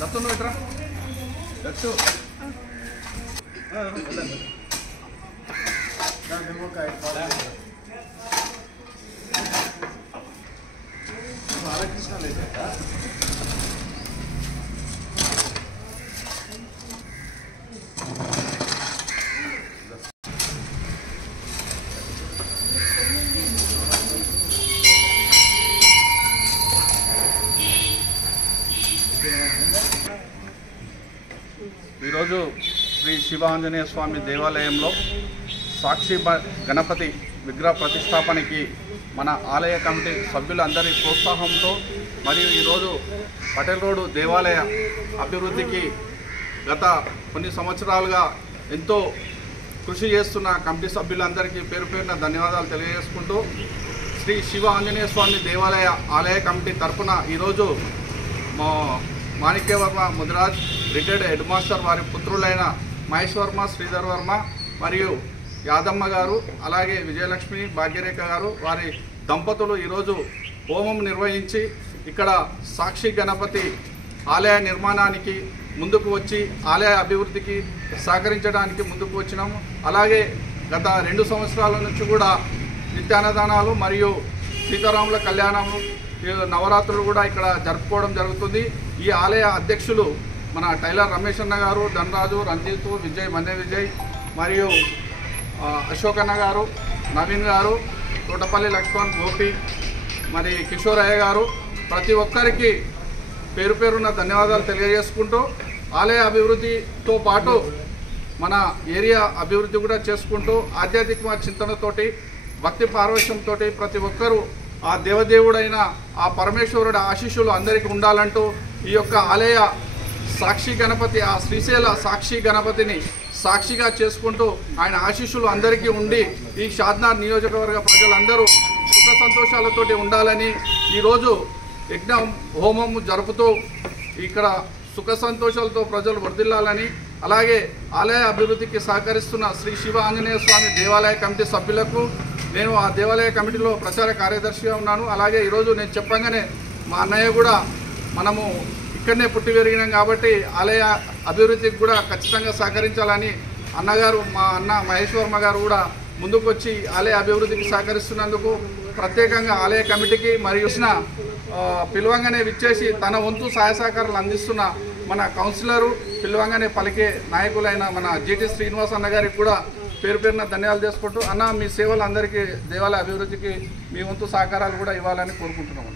దత్తు ఎట్రా దత్తు బాలకృష్ణ లేదా ఈరోజు శ్రీ శివ ఆంజనేయ స్వామి దేవాలయంలో సాక్షి గణపతి విగ్రహ ప్రతిష్టాపనకి మన ఆలయ కమిటీ సభ్యులందరి ప్రోత్సాహంతో మరియు ఈరోజు పటేల్ రోడ్డు దేవాలయ అభివృద్ధికి గత కొన్ని సంవత్సరాలుగా ఎంతో కృషి చేస్తున్న కమిటీ సభ్యులందరికీ పేరు పేరున ధన్యవాదాలు తెలియజేసుకుంటూ శ్రీ శివ ఆంజనేయ స్వామి దేవాలయ ఆలయ కమిటీ తరఫున ఈరోజు Manikya Varma Mudiraj retired head master వారి పుత్రులైన మహేష్ వర్మ శ్రీధర్ వర్మ మరియు యాదమ్మ గారు అలాగే విజయలక్ష్మి భాగ్యరేఖ గారు వారి దంపతులు ఈరోజు హోమం నిర్వహించి ఇక్కడ సాక్షి గణపతి ఆలయ నిర్మాణానికి ముందుకు వచ్చి ఆలయ అభివృద్ధికి సహకరించడానికి ముందుకు వచ్చినాము. అలాగే గత 2 సంవత్సరాల నుంచి కూడా నిత్యాన్నదానాలు మరియు సీతారాముల కళ్యాణము నవరాత్రులు కూడా ఇక్కడ జరుపుకోవడం జరుగుతుంది. ఈ ఆలయ అధ్యక్షులు మన టైలర్ రమేష్ అన్న గారు, ధనరాజు, రంజిత్, విజయ్, మన్య విజయ్ మరియు అశోక్ అన్న గారు, నవీన్ గారు, తోటపల్లి లక్ష్మణ్, గోపి, మరి కిషోరయ్య గారు ప్రతి ఒక్కరికి పేరు పేరున్న ధన్యవాదాలు తెలియజేసుకుంటూ ఆలయ అభివృద్ధితో పాటు మన ఏరియా అభివృద్ధి కూడా చేసుకుంటూ ఆధ్యాత్మిక చింతనతోటి భక్తి పారవశ్యంతో ప్రతి ఒక్కరూ ఆ దేవదేవుడైన ఆ పరమేశ్వరుడి ఆశీస్సులు అందరికీ ఉండాలంటూ ఈ యొక్క ఆలయ సాక్షి గణపతి ఆ శ్రీశైల సాక్షి గణపతిని సాక్షిగా చేసుకుంటూ ఆయన ఆశీస్సులు అందరికీ ఉండి ఈ షాద్నగర్ నియోజకవర్గ ప్రజలందరూ సుఖ సంతోషాలతోటి ఉండాలని ఈరోజు యజ్ఞ హోమం జరుపుతూ ఇక్కడ సుఖ సంతోషాలతో ప్రజలు వర్ధిల్లాలని అలాగే ఆలయ అభివృద్ధికి సహకరిస్తున్న శ్రీ శివ ఆంజనేయ స్వామి దేవాలయ కమిటీ సభ్యులకు నేను ఆ దేవాలయ కమిటీలో ప్రచార కార్యదర్శిగా ఉన్నాను. అలాగే ఈరోజు నేను చెప్పంగానే మా అన్నయ్య కూడా మనము ఇక్కడనే పుట్టి పెరిగినాం కాబట్టి ఆలయ అభివృద్ధికి కూడా ఖచ్చితంగా సహకరించాలని అన్నగారు మా అన్న మహేష్ వర్మ గారు కూడా ముందుకు వచ్చి ఆలయ అభివృద్ధికి సహకరిస్తున్నందుకు ప్రత్యేకంగా ఆలయ కమిటీకి మరియు పిలవంగానే విచ్చేసి తన వంతు సహాయ సహకారాలు అందిస్తున్న మన కౌన్సిలరు పిలవంగానే పలికే నాయకులైన మన జీటీ శ్రీనివాస్ అన్న గారికి కూడా పేరు పేరున ధన్యవాదాలు చేసుకుంటూ అన్న మీ సేవలు అందరికీ దేవాలయ అభివృద్ధికి మీ వంతు సహకారాలు కూడా ఇవ్వాలని కోరుకుంటున్నాము.